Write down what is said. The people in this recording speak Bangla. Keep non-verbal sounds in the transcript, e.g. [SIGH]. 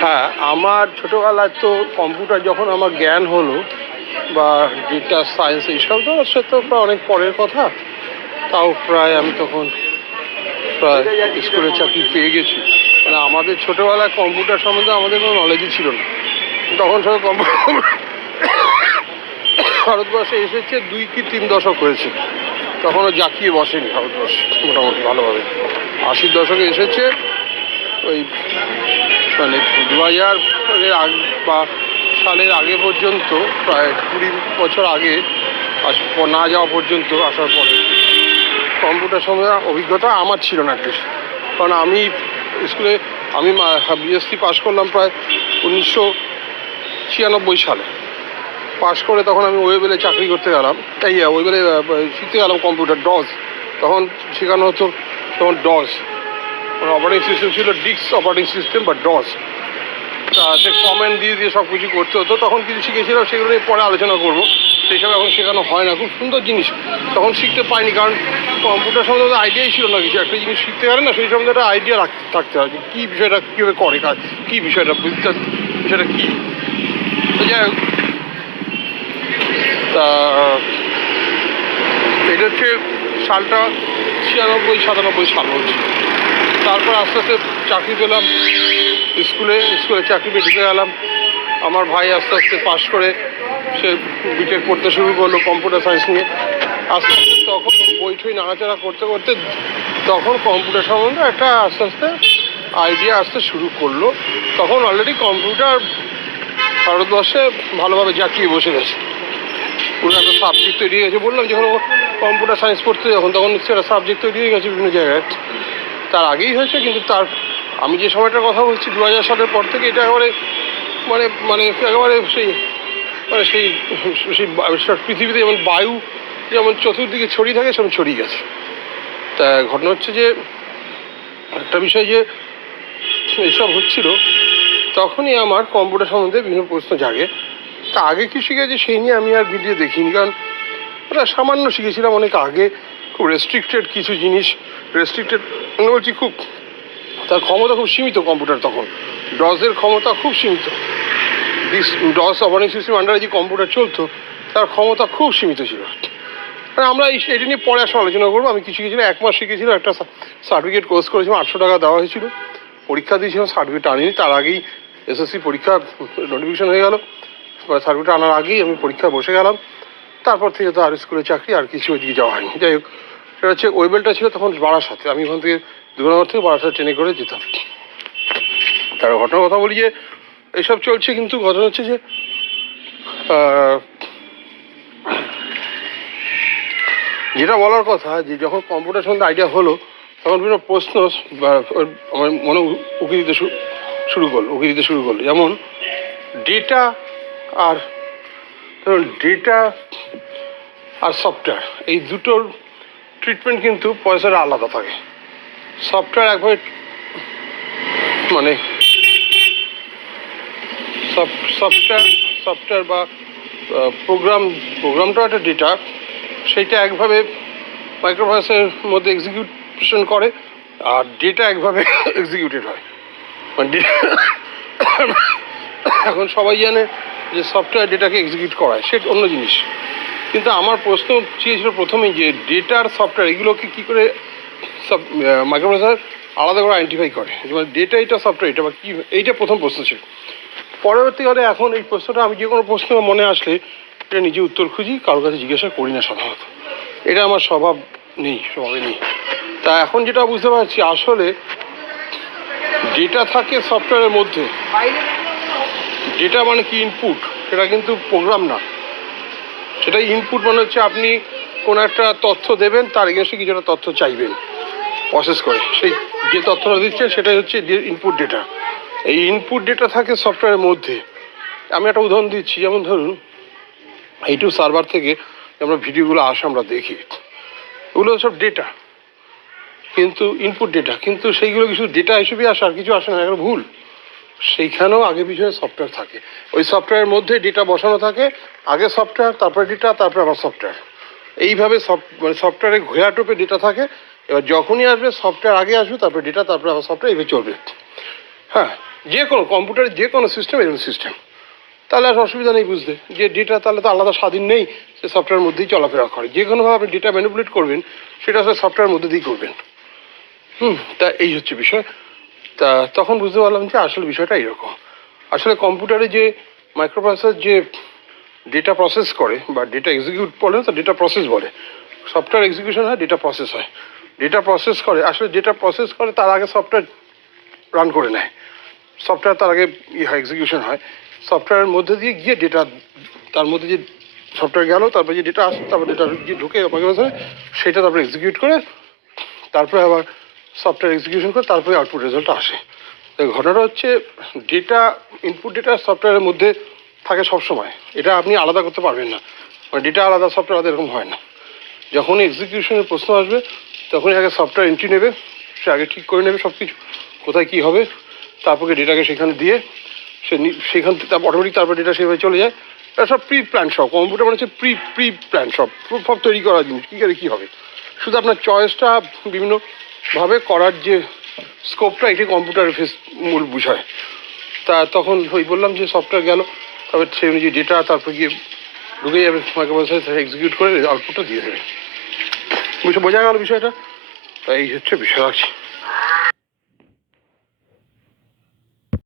হ্যাঁ আমার ছোটোবেলায় তো কম্পিউটার যখন আমার জ্ঞান হলো বা ডেটা সায়েন্স এইসব, তো সে তো প্রায় অনেক পরের কথা। তাও প্রায় আমি তখন প্রায় স্কুলে চাকরি পেয়ে গেছি। মানে আমাদের ছোটোবেলায় কম্পিউটার সম্বন্ধে আমাদের কোনো নলেজই ছিল না। তখন সব কম্পিউটার ভারতবর্ষে এসেছে, দুই কি তিন দশক হয়েছে। তখনও জাকিয়ে বসেনি ভারতবর্ষ মোটামুটি ভালোভাবে। আশির দশকে এসেছে, ওই মানে দু হাজার আগ, বা সালের আগে পর্যন্ত, প্রায় কুড়ি বছর আগে আস- না যাওয়া পর্যন্ত আসার পরে, কম্পিউটার সম্বন্ধে অভিজ্ঞতা আমার ছিল না বেশি। কারণ আমি স্কুলে, আমি বিএসসি পাশ করলাম প্রায় উনিশশো ছিয়ানব্বই সালে। পাশ করে তখন আমি ওয়েবেলে চাকরি করতে গেলাম। এই ওয়েবেলে শিখতে গেলাম কম্পিউটার, ডস। তখন শেখানো হতো, তখন ডস। মানে অপারেটিং সিস্টেম ছিল ডিক্স অপারেটিং সিস্টেম বা ডস তা সে কমেন্ট দিয়ে দিয়ে সব কিছু করতে হতো, তখন কিছু শিখেছিলাম, সেগুলো নিয়ে পরে আলোচনা করব। সেইসব এখন শেখানো হয় না, খুব সুন্দর জিনিস। তখন শিখতে পাইনি কারণ কম্পিউটার সম্বন্ধে আইডিয়াই ছিল না কিছু। একটা জিনিস শিখতে পারে না, সেই সম্বন্ধে একটা আইডিয়া রাখতে থাকতে হয় যে কী বিষয়টা কীভাবে করে কাজ কী বিষয়টা, বুঝতে বিষয়টা কী। তো যাই হোক, তা এটা হচ্ছে সালটা ছিয়ানব্বই সাতানব্বই সাল হচ্ছে। তারপর আস্তে আস্তে চাকরি পেলাম। স্কুলে স্কুলে চাকরি পেয়ে ঢুকে গেলাম। আমার ভাই আস্তে আস্তে পাশ করে সে বিটেক পড়তে শুরু করল কম্পিউটার সায়েন্স নিয়ে। আস্তে আস্তে তখন বই ঠই নাড়াচাড়া করতে করতে তখন কম্পিউটার সম্বন্ধে একটা আস্তে আস্তে আইডিয়া আসতে শুরু করল। তখন অলরেডি কম্পিউটার ভারতবর্ষে ভালোভাবে জাকিয়ে বসে গেছে। পুরো একটা সাবজেক্ট তৈরি হয়ে গেছে। বললাম যখন কম্পিউটার সায়েন্স পড়তে, যখন তখন সেটা সাবজেক্ট তৈরি হয়ে গেছে বিভিন্ন জায়গায়। তার আগেই হয়েছে, কিন্তু তার, আমি যে সময়টার কথা বলছি দু হাজার সালের পর থেকে এটা একেবারে মানে মানে একেবারে সেই মানে সেই সেই পৃথিবীতে যেমন বায়ু যেমন চতুর্দিকে ছড়িয়ে থাকে, সেরকম ছড়িয়ে গেছে। তা ঘটনা হচ্ছে যে, একটা বিষয় যে এসব হচ্ছিল, তখনই আমার কম্পিউটার সম্বন্ধে বিভিন্ন প্রশ্ন জাগে। তা আগে কি শিখেছি, সেই নিয়ে আমি আর ভিডিও দেখিনি, কারণ ওটা সামান্য শিখেছিলাম অনেক আগে। খুব রেস্ট্রিক্টেড কিছু জিনিস রেস্ট্রিক্টেড মানে বলছি খুব, তার ক্ষমতা খুব সীমিত কম্পিউটার তখন। ডসের ক্ষমতা খুব সীমিত। ডিস ডস অপারেটিং সিস্টেম আন্ডারে যে কম্পিউটার চলতো, তার ক্ষমতা খুব সীমিত ছিল। মানে আমরা এই এটা নিয়ে পরে আসলে আলোচনা করব। আমি কিছু কিছু এক মাস শিখেছিলাম, একটা সার্টিফিকেট কোর্স করেছিলাম, আটশো টাকা দেওয়া হয়েছিল। পরীক্ষা দিয়েছিলাম সার্টিফিকেট আনিনি, তার আগেই এসএসসি পরীক্ষা নোটিফিকেশন হয়ে গেল। সার্টিফিকেট আনার আগেই আমি পরীক্ষা বসে গেলাম। তারপর থেকে তো আর স্কুলে চাকরি, আর কিছু ওইদিকে যাওয়া হয়নি। যাই হোক, সেটা হচ্ছে ওয়েবেলটা ছিল তখন বারাসাতে আমি ওখান থেকে দুর্গানগর থেকে বারাসাতে ট্রেনে করে যেতাম। তার ঘটনার কথা বলি যে এইসব চলছে কিন্তু ঘটনা হচ্ছে যে যেটা বলার কথা যে, যখন কম্পিউটার সম্বন্ধে আইডিয়া হলো, তখন বিভিন্ন প্রশ্ন আমার মনে উকি দিতে শুরু করল, উকি দিতে শুরু করল। যেমন ডেটা আর ডেটা আর সফটওয়্যার এই দুটোর ট্রিটমেন্ট কিন্তু পয়সাটা আলাদা থাকে। সফটওয়্যার একভাবে মানে সফটওয়্যার সফটওয়্যার বা প্রোগ্রাম প্রোগ্রামটাও একটা ডেটা সেইটা একভাবে মাইক্রোপ্রসেসের মধ্যে এক্সিকিউশন করে, আর ডেটা একভাবে [LAUGHS] এক্সিকিউটেড হয়। মানে [COUGHS] এখন সবাই জানে যে সফটওয়্যার ডেটাকে এক্সিকিউট করায় সেটা অন্য জিনিস। কিন্তু আমার প্রশ্ন চেয়েছিল প্রথমেই যে ডেটার সফটওয়্যার এগুলোকে কী করে সব মাইক্রোপ্রসেসর আলাদা করে আইডেন্টিফাই করে? যেমন ডেটা এটা সফটওয়্যার এটা বা কী, এইটা প্রথম প্রশ্ন ছিল। পরবর্তীকালে এখন এই প্রশ্নটা, আমি যে কোনো প্রশ্ন মনে আসলে এটা নিজে উত্তর খুঁজি, কারোর কাছে জিজ্ঞাসা করি না সাধারণত। এটা আমার স্বভাব নেই, স্বভাবে নেই। তা এখন যেটা বুঝতে পারছি, আসলে ডেটা থাকে সফটওয়্যারের মধ্যে। ডেটা মানে কি ইনপুট সেটা কিন্তু প্রোগ্রাম না। সেটা ইনপুট মানে হচ্ছে আপনি কোনো একটা তথ্য দেবেন, তার এগেনস্টে কিছু একটা তথ্য চাইবেন প্রসেস করে। সেই যে তথ্যটা দিচ্ছেন সেটাই হচ্ছে ইনপুট ডেটা এই ইনপুট ডেটা থাকে সফটওয়্যারের মধ্যে। আমি একটা উদাহরণ দিচ্ছি, যেমন ধরুন ইউটিউব সার্ভার থেকে আমরা ভিডিওগুলো আসে, আমরা দেখি। ওগুলো সব ডেটা কিন্তু ইনপুট ডেটা কিন্তু সেইগুলো কিছু ডেটা হিসেবে আসে, আর কিছু আসে না, এগুলো ভুল। সেইখানেও আগে পিছনে সফটওয়্যার থাকে। ওই সফটওয়্যারের মধ্যে ডেটা বসানো থাকে, আগে সফটওয়্যার তারপরে ডেটা তারপরে আবার সফটওয়্যার এইভাবে সফ মানে সফটওয়্যারে ঘোরা টোপে ডেটা থাকে। এবার যখনই আসবে সফটওয়্যার আগে আসবে, তারপরে ডেটা তারপরে আবার সফটওয়্যার এইভাবে চলবে। হ্যাঁ যে কোনো কম্পিউটারের যে কোনো সিস্টেম এরকম সিস্টেম তাহলে আর অসুবিধা নেই বুঝতে যে ডেটা তাহলে তো আলাদা স্বাধীন নেই, সে সফটওয়্যারের মধ্যেই চলাফেরা করে। যে কোনোভাবে আপনি ডেটা ম্যানিপুলেট করবেন, সেটা আসলে সফটওয়্যারের মধ্যে দিয়েই করবেন। হুম, তা এই হচ্ছে বিষয়। তা তখন বুঝতে পারলাম যে আসলে বিষয়টা এরকম। আসলে কম্পিউটারে যে মাইক্রোপ্রসেসর যে ডেটা প্রসেস করে বা ডেটা এক্সিকিউট বলে, তো ডেটা প্রসেস বলে। সফটওয়্যার এক্সিকিউশন হয় ডেটা প্রসেস হয়। ডেটা প্রসেস করে, আসলে ডেটা প্রসেস করে, তার আগে সফটওয়্যার রান করে নেয়। সফটওয়্যার তার আগে ইয়ে হয় এক্সিকিউশন হয়। সফটওয়্যারের মধ্যে দিয়ে গিয়ে ডেটা তার মধ্যে যে সফটওয়্যার গেল, তারপরে যে ডেটা আসে, তারপর ডেটা গিয়ে ঢুকে সেটা তারপরে এক্সিকিউট করে, তারপরে আবার সফটওয়্যার এক্সিকিউশন করে তারপরে আউটপুট রেজাল্ট আসে। ঘটনাটা হচ্ছে ডেটা ইনপুট ডেটা সফটওয়্যারের মধ্যে থাকে সব সময় এটা আপনি আলাদা করতে পারবেন না। মানে ডেটা আলাদা সফটওয়্যার আলাদা এরকম হয় না। যখন এক্সিকিউশনের প্রশ্ন আসবে, তখনই আগে সফটওয়্যার এন্ট্রি নেবে। সে আগে ঠিক করে নেবে সব কিছু কোথায় কী হবে। তারপরে ডেটাকে সেখানে দিয়ে সে সেখান থেকে অটোমেটিক তারপর ডেটা সেভাবে চলে যায়। এটা সব প্রি প্ল্যান সব। কম্পিউটার মানে হচ্ছে প্রি প্রি প্ল্যান সব সব তৈরি করা জিনিস। কী করে কী হবে। শুধু আপনার চয়েসটা বিভিন্নভাবে করার যে স্কোপটা এটি কম্পিউটার ফেস মূল বিষয়। তা তখন ওই বললাম যে সফটওয়্যার গেল, তবে সেই অনুযায়ী ডেটা তারপর গিয়ে ঢুকে যাবে মাইক্রোপ্রসেসর এক্সিকিউট করে আউটপুটটা দিয়ে দেবে। বুঝে বোঝা গেল বিষয়টা? তাই এই হচ্ছে বিষয় আছে